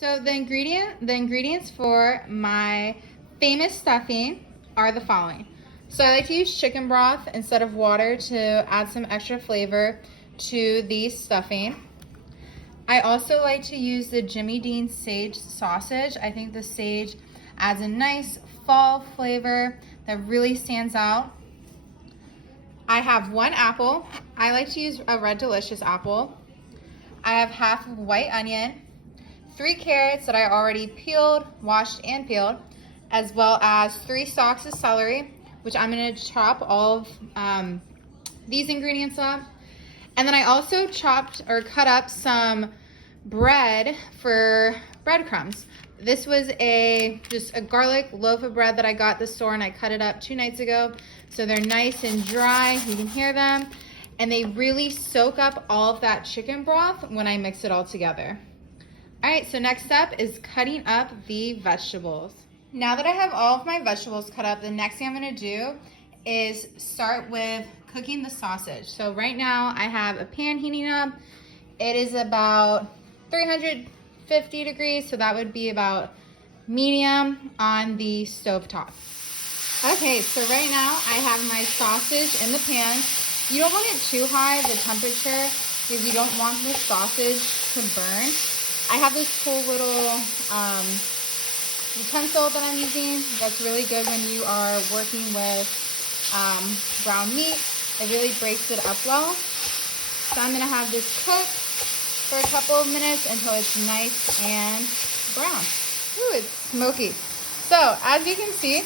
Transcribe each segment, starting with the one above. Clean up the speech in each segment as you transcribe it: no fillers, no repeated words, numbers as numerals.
So the ingredients for my famous stuffing are the following. So I like to use chicken broth instead of water to add some extra flavor to the stuffing. I also like to use the Jimmy Dean sage sausage. I think the sage adds a nice fall flavor that really stands out. I have 1 apple. I like to use a Red Delicious apple. I have half of white onion, 3 carrots that I already peeled, washed and peeled, as well as 3 stalks of celery, which I'm gonna chop all of these ingredients up. And then I also chopped or cut up some bread for breadcrumbs. This was just a garlic loaf of bread that I got at the store, and I cut it up 2 nights ago. So they're nice and dry, you can hear them. And they really soak up all of that chicken broth when I mix it all together. All right, so next step is cutting up the vegetables. Now that I have all of my vegetables cut up, the next thing I'm gonna do is start with cooking the sausage. So right now I have a pan heating up. It is about 350 degrees, so that would be about medium on the stovetop. Okay, so right now I have my sausage in the pan. You don't want it too high, the temperature, because you don't want the sausage to burn. I have this cool little utensil that I'm using that's really good when you are working with brown meat. It really breaks it up well. So I'm gonna have this cook for a couple of minutes until it's nice and brown. Ooh, it's smoky. So as you can see,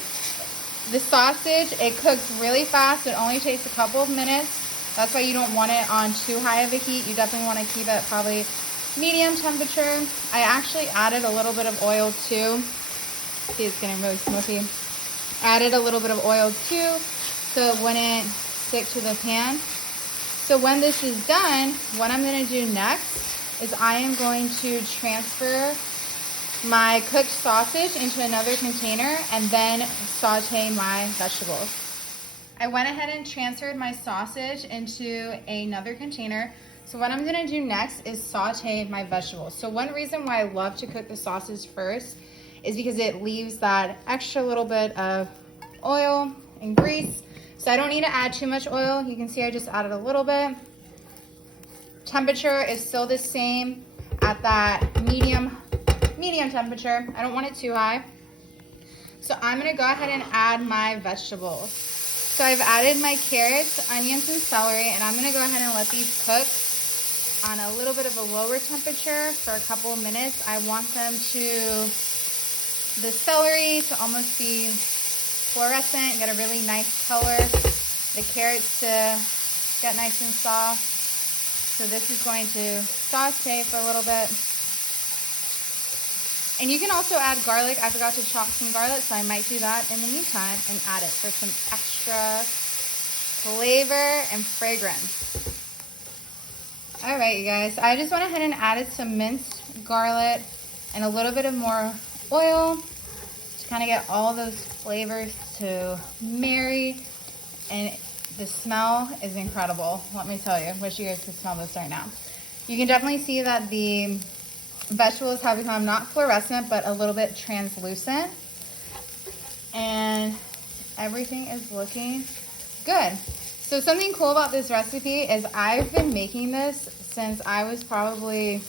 the sausage, it cooks really fast. It only takes a couple of minutes. That's why you don't want it on too high of a heat. You definitely want to keep it probably medium temperature. I actually added a little bit of oil too. See, it's getting really smoky. Added a little bit of oil too, so it wouldn't stick to the pan. So when this is done, what I'm gonna do next is I am going to transfer my cooked sausage into another container and then saute my vegetables. I went ahead and transferred my sausage into another container. So what I'm gonna do next is saute my vegetables. So one reason why I love to cook the sausage first is because it leaves that extra little bit of oil and grease. So I don't need to add too much oil. You can see I just added a little bit. Temperature is still the same at that medium temperature. I don't want it too high. So I'm gonna go ahead and add my vegetables. So I've added my carrots, onions, and celery, and I'm gonna go ahead and let these cook on a little bit of a lower temperature for a couple of minutes. I want the celery to almost be fluorescent, get a really nice color. The carrots to get nice and soft. So this is going to saute for a little bit. And you can also add garlic. I forgot to chop some garlic, so I might do that in the meantime and add it for some extra flavor and fragrance. All right, you guys, I just went ahead and added some minced garlic and a little bit of more oil to kind of get all those flavors to marry. And the smell is incredible, let me tell you. Wish you guys could smell this right now. You can definitely see that the vegetables have become not fluorescent, but a little bit translucent. And everything is looking good. So something cool about this recipe is I've been making this since I was probably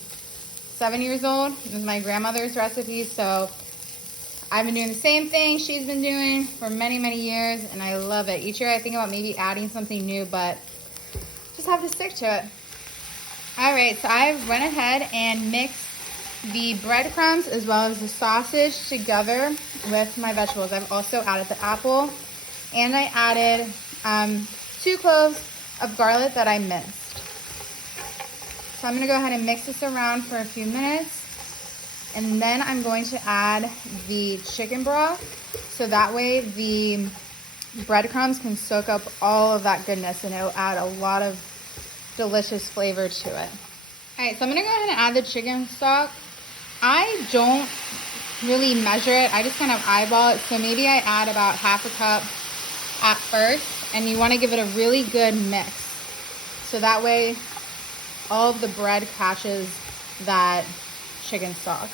7 years old. It was my grandmother's recipe, so I've been doing the same thing she's been doing for many, many years, and I love it. Each year I think about maybe adding something new, but just have to stick to it. All right, so I went ahead and mixed the breadcrumbs as well as the sausage together with my vegetables. I've also added the apple, and I added 2 cloves of garlic that I minced. So I'm gonna go ahead and mix this around for a few minutes, and then I'm going to add the chicken broth, so that way the breadcrumbs can soak up all of that goodness, and it'll add a lot of delicious flavor to it. All right, so I'm gonna go ahead and add the chicken stock. I don't really measure it, I just kind of eyeball it, so maybe I add about half a cup at first, and you want to give it a really good mix, so that way all of the bread catches that chicken stock.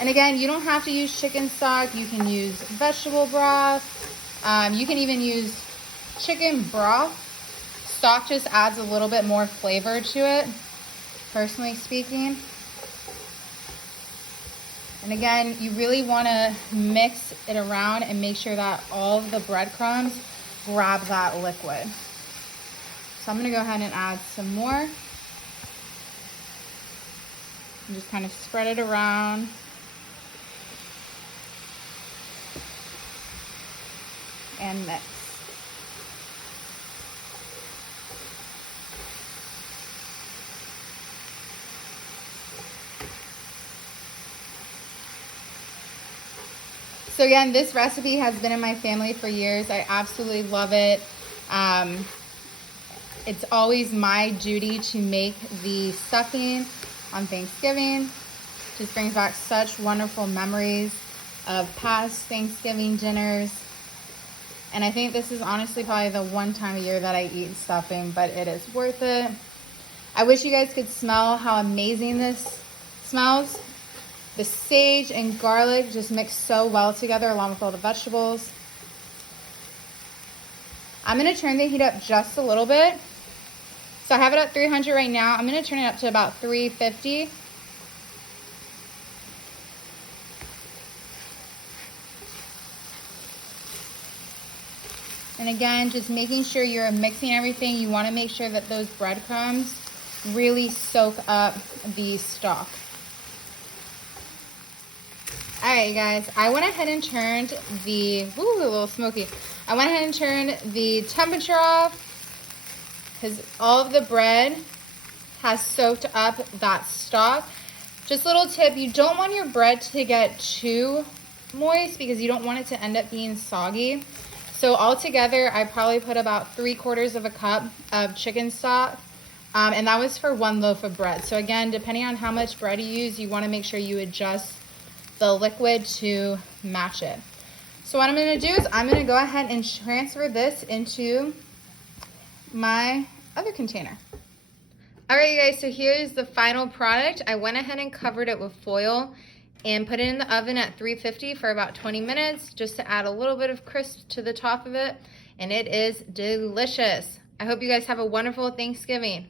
And again, you don't have to use chicken stock. You can use vegetable broth. You can even use chicken broth. Stock just adds a little bit more flavor to it, personally speaking. And again, you really want to mix it around and make sure that all of the breadcrumbs grab that liquid. So I'm going to go ahead and add some more. And just kind of spread it around. And mix. So again, this recipe has been in my family for years. I absolutely love it. It's always my duty to make the stuffing on Thanksgiving. Just brings back such wonderful memories of past Thanksgiving dinners. And I think this is honestly probably the one time a year that I eat stuffing, but it is worth it. I wish you guys could smell how amazing this smells. The sage and garlic just mix so well together along with all the vegetables. I'm going to turn the heat up just a little bit. So I have it at 300 right now. I'm going to turn it up to about 350. And again, just making sure you're mixing everything. You want to make sure that those breadcrumbs really soak up the stock. All right, guys, I went ahead and turned the, a little smoky. I went ahead and turned the temperature off because all of the bread has soaked up that stock. Just a little tip, you don't want your bread to get too moist because you don't want it to end up being soggy. So altogether, I probably put about 3/4 of a cup of chicken stock, and that was for 1 loaf of bread. So again, depending on how much bread you use, you want to make sure you adjust the liquid to match it. So what I'm going to do is I'm going to go ahead and transfer this into my other container. All right, you guys, so here's the final product. I went ahead and covered it with foil and put it in the oven at 350 for about 20 minutes just to add a little bit of crisp to the top of it, and it is delicious. I hope you guys have a wonderful Thanksgiving.